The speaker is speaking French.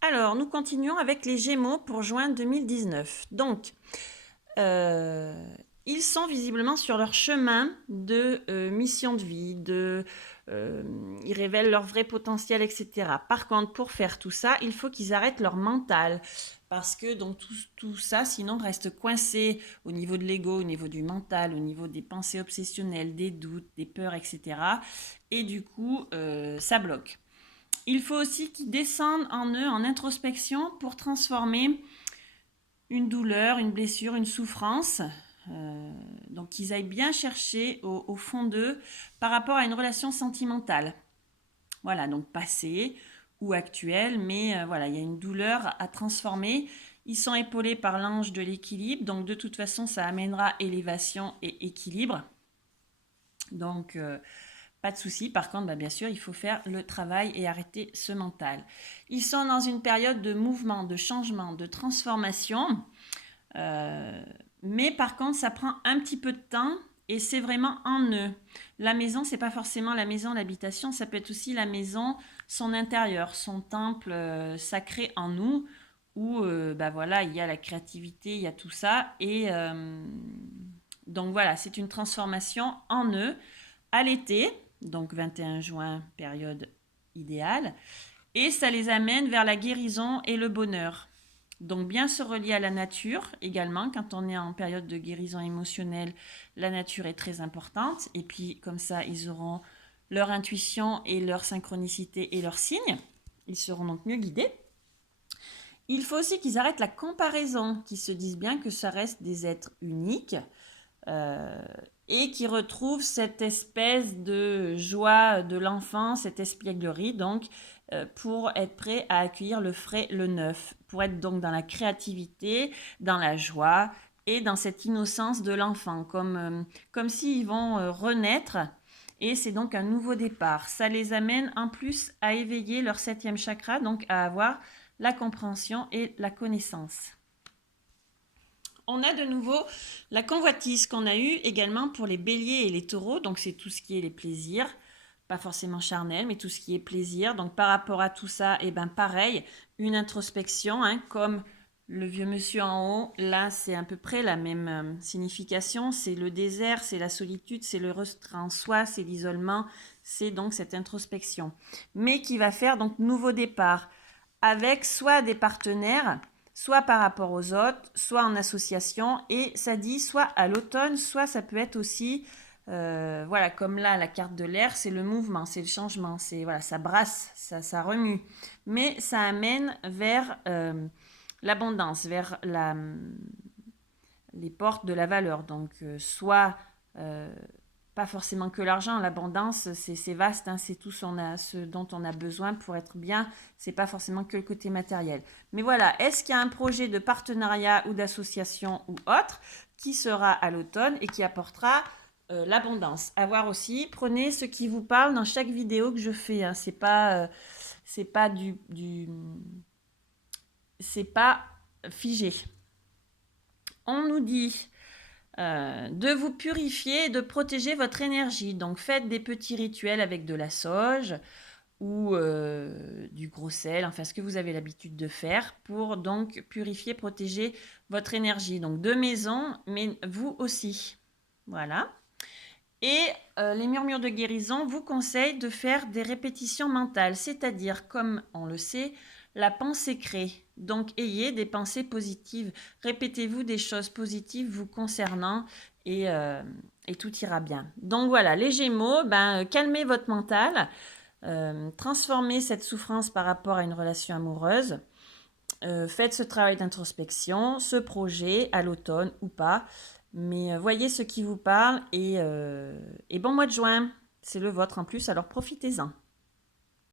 Alors, nous continuons avec les Gémeaux pour juin 2019. Donc, ils sont visiblement sur leur chemin de mission de vie, ils révèlent leur vrai potentiel, etc. Par contre, pour faire tout ça, il faut qu'ils arrêtent leur mental. Parce que donc, tout ça, sinon, reste coincé au niveau de l'ego, au niveau du mental, au niveau des pensées obsessionnelles, des doutes, des peurs, etc. Et du coup, ça bloque. Il faut aussi qu'ils descendent en eux en introspection pour transformer une douleur, une blessure, une souffrance. Donc qu'ils aillent bien chercher au fond d'eux par rapport à une relation sentimentale. Voilà, donc passée ou actuelle, mais voilà, il y a une douleur à transformer. Ils sont épaulés par l'ange de l'équilibre, donc de toute façon, ça amènera élévation et équilibre. Donc, pas de souci. Par contre, bien sûr, il faut faire le travail et arrêter ce mental. Ils sont dans une période de mouvement, de changement, de transformation. Euh, mais par contre, ça prend un petit peu de temps et c'est vraiment en eux. La maison, c'est pas forcément la maison, l'habitation, ça peut être aussi la maison, son intérieur, son temple sacré en nous, où voilà, il y a la créativité, il y a tout ça. Et donc voilà, c'est une transformation en eux à l'été, donc 21 juin, période idéale, et ça les amène vers la guérison et le bonheur. Donc bien se relier à la nature également, quand on est en période de guérison émotionnelle, la nature est très importante, et puis comme ça, ils auront leur intuition et leur synchronicité et leurs signes, ils seront donc mieux guidés. Il faut aussi qu'ils arrêtent la comparaison, qu'ils se disent bien que ça reste des êtres uniques, euh, et qui retrouve cette espèce de joie de l'enfant, cette espièglerie, donc pour être prêt à accueillir le frais, le neuf, pour être donc dans la créativité, dans la joie et dans cette innocence de l'enfant, comme s'ils vont renaître. Et c'est donc un nouveau départ. Ça les amène en plus à éveiller leur septième chakra, donc à avoir la compréhension et la connaissance. On a de nouveau la convoitise qu'on a eue également pour les béliers et les taureaux. Donc c'est tout ce qui est les plaisirs, pas forcément charnel, mais tout ce qui est plaisir. Donc par rapport à tout ça, et ben pareil, une introspection, comme le vieux monsieur en haut. Là, c'est à peu près la même signification. C'est le désert, c'est la solitude, c'est le restreint en soi, c'est l'isolement. C'est donc cette introspection. Mais qui va faire donc nouveau départ avec soit des partenaires, soit par rapport aux autres, soit en association, et ça dit soit à l'automne, soit ça peut être aussi, voilà, comme là, la carte de l'air, c'est le mouvement, c'est le changement, c'est, voilà, ça brasse, ça remue, mais ça amène vers l'abondance, vers les portes de la valeur, donc soit pas forcément que l'argent, l'abondance, c'est vaste, c'est tout ce dont on a besoin pour être bien, c'est pas forcément que le côté matériel. Mais voilà, est-ce qu'il y a un projet de partenariat ou d'association ou autre qui sera à l'automne et qui apportera l'abondance? À voir aussi, prenez ce qui vous parle dans chaque vidéo que je fais, c'est pas c'est pas figé. On nous dit de vous purifier et de protéger votre énergie. Donc faites des petits rituels avec de la sauge ou du gros sel, enfin ce que vous avez l'habitude de faire pour donc purifier, protéger votre énergie. Donc de maison, mais vous aussi. Voilà. Et les murmures de guérison vous conseillent de faire des répétitions mentales, c'est-à-dire, comme on le sait, la pensée crée. Donc ayez des pensées positives. Répétez-vous des choses positives vous concernant et tout ira bien. Donc voilà, les Gémeaux, calmez votre mental, transformez cette souffrance par rapport à une relation amoureuse. Faites ce travail d'introspection, ce projet à l'automne ou pas, mais voyez ce qui vous parle et bon mois de juin, c'est le vôtre en plus, alors profitez-en.